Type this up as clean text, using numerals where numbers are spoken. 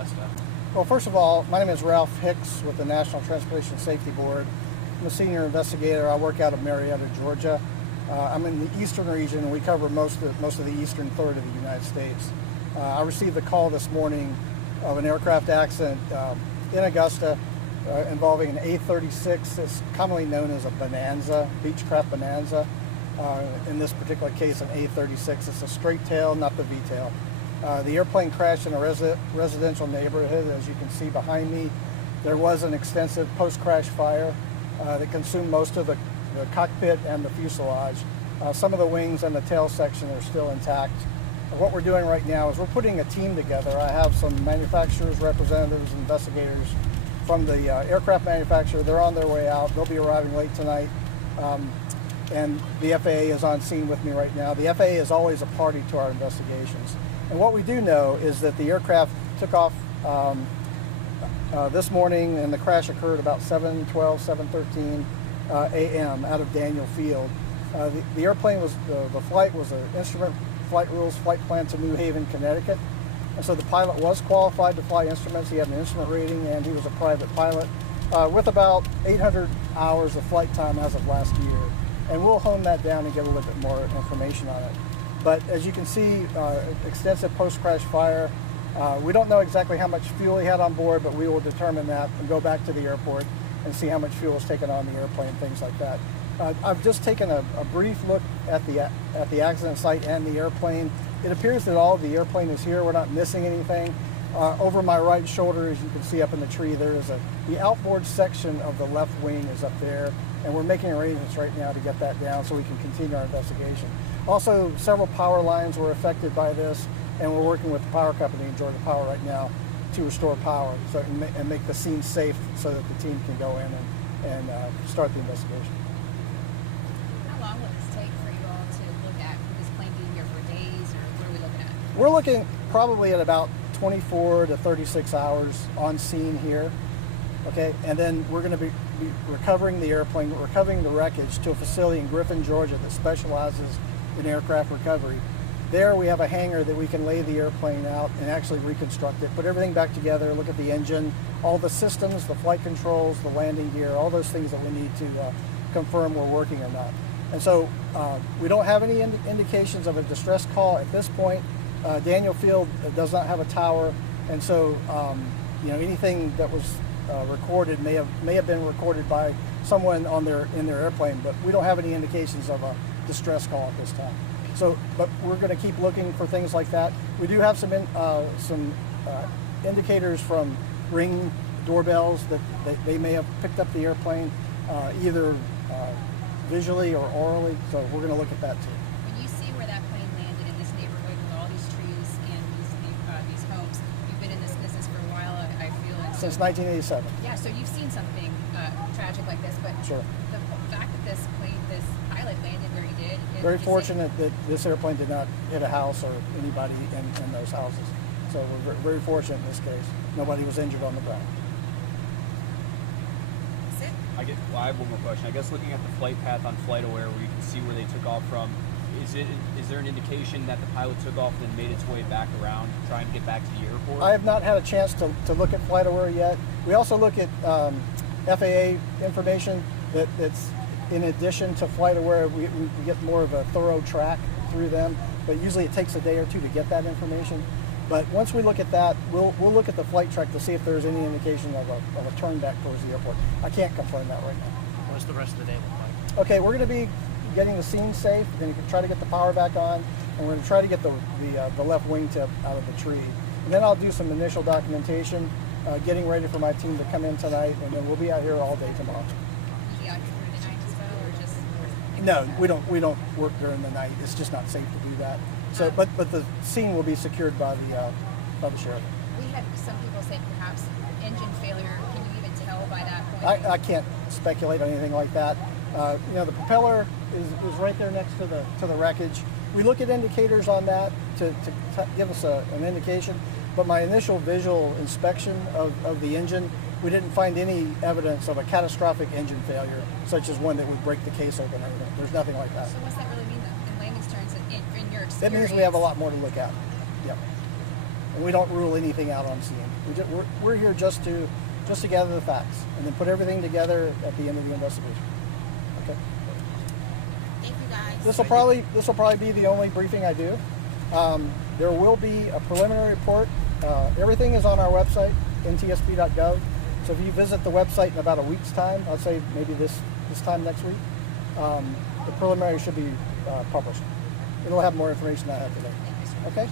Augusta? Well, first of all, my name is Ralph Hicks with the National Transportation Safety Board. I'm a senior investigator. I work out of Marietta, Georgia. I'm in the eastern region, and we cover most of the eastern third of the United States. I received a call this morning of an aircraft accident in Augusta involving an A-36. It's commonly known as a Bonanza, Beechcraft Bonanza. In this particular case, an A-36. It's a straight tail, not the V-tail. The airplane crashed in a residential neighborhood. As you can see behind me, there was an extensive post-crash fire that consumed most of the cockpit and the fuselage. Some of the wings and the tail section are still intact. What we're doing right now is we're putting a team together. I have some manufacturers, representatives, investigators from the aircraft manufacturer. They're on their way out. They'll be arriving late tonight. And the FAA is on scene with me right now. The FAA is always a party to our investigations. And what we do know is that the aircraft took off this morning, and the crash occurred about 7:12, 7:13 a.m. out of Daniel Field. The airplane was, the flight was an instrument flight rules flight plan to New Haven, Connecticut. And so the pilot was qualified to fly instruments. He had an instrument rating, and he was a private pilot with about 800 hours of flight time as of last year. And we'll hone that down and get a little bit more information on it. But as you can see, extensive post-crash fire. We don't know exactly how much fuel he had on board, but we will determine that and go back to the airport and see how much fuel is taken on the airplane, things like that. I've just taken a brief look at the accident site and the airplane. It appears that all of the airplane is here. We're not missing anything. Over my right shoulder, as you can see up in the tree, there is the outboard section of the left wing is up there, and we're making arrangements right now to get that down so we can continue our investigation. Also, several power lines were affected by this, and we're working with the power company, Georgia Power, right now to restore power and make the scene safe so that the team can go in and start the investigation. How long will this take for you all to look at? Will this plane be here for days, or what are we looking at? We're looking probably at about 24 to 36 hours on scene here. Okay, and then we're going to be recovering the airplane, recovering the wreckage to a facility in Griffin, Georgia that specializes in aircraft recovery. There we have a hangar that we can lay the airplane out and actually reconstruct it, put everything back together, look at the engine, all the systems, the flight controls, the landing gear, all those things that we need to confirm we're working or not. And so we don't have any indications of a distress call at this point. Daniel Field does not have a tower, and so anything that was recorded may have been recorded by someone in their airplane, but we don't have any indications of a distress call at this time. So, but we're going to keep looking for things like that. We do have some indicators from Ring doorbells that they may have picked up the airplane, either visually or orally. So we're going to look at that too. When you see where that plane landed in this neighborhood with all these trees and these homes, you've been in this business for a while, I feel. Since 1987. Yeah, so you've seen something tragic like this, but sure. The fact that this pilot landed where he did. Very fortunate that this airplane did not hit a house or anybody in those houses. So we're very fortunate in this case. Nobody was injured on the ground. That's it? I have one more question. I guess looking at the flight path on FlightAware, where you can see where they took off from, is there an indication that the pilot took off and then made its way back around, trying to get back to the airport? I have not had a chance to look at FlightAware yet. We also look at FAA information that's in addition to FlightAware. We get more of a thorough track through them, but usually it takes a day or two to get that information. But once we look at that, we'll look at the flight track to see if there's any indication of a turn back towards the airport. I can't confirm that right now. What does the rest of the day look like? Okay, we're going to be getting the scene safe, then you can try to get the power back on, and we're going to try to get the left wingtip out of the tree. And then I'll do some initial documentation, getting ready for my team to come in tonight, and then we'll be out here all day tomorrow. No, we don't work during the night. It's just not safe to do that. So, but the scene will be secured by the sheriff. We had some people say perhaps engine failure. Can you even tell by that point? I can't speculate on anything like that. The propeller is right there next to the wreckage. We look at indicators on that to give us an indication. But my initial visual inspection of the engine, we didn't find any evidence of a catastrophic engine failure, such as one that would break the case open or anything. There's nothing like that. So what's that? landings turns in your experience? That means we have a lot more to look at. Yep. and we don't rule anything out on scene. We're here just to gather the facts and then put everything together at the end of the investigation. Okay. Thank you, guys. This will probably be the only briefing I do. There will be a preliminary report. Everything is on our website, ntsb.gov. So if you visit the website in about a week's time, I'd say maybe this time next week, the preliminary should be published. It'll have more information than I have today. Okay?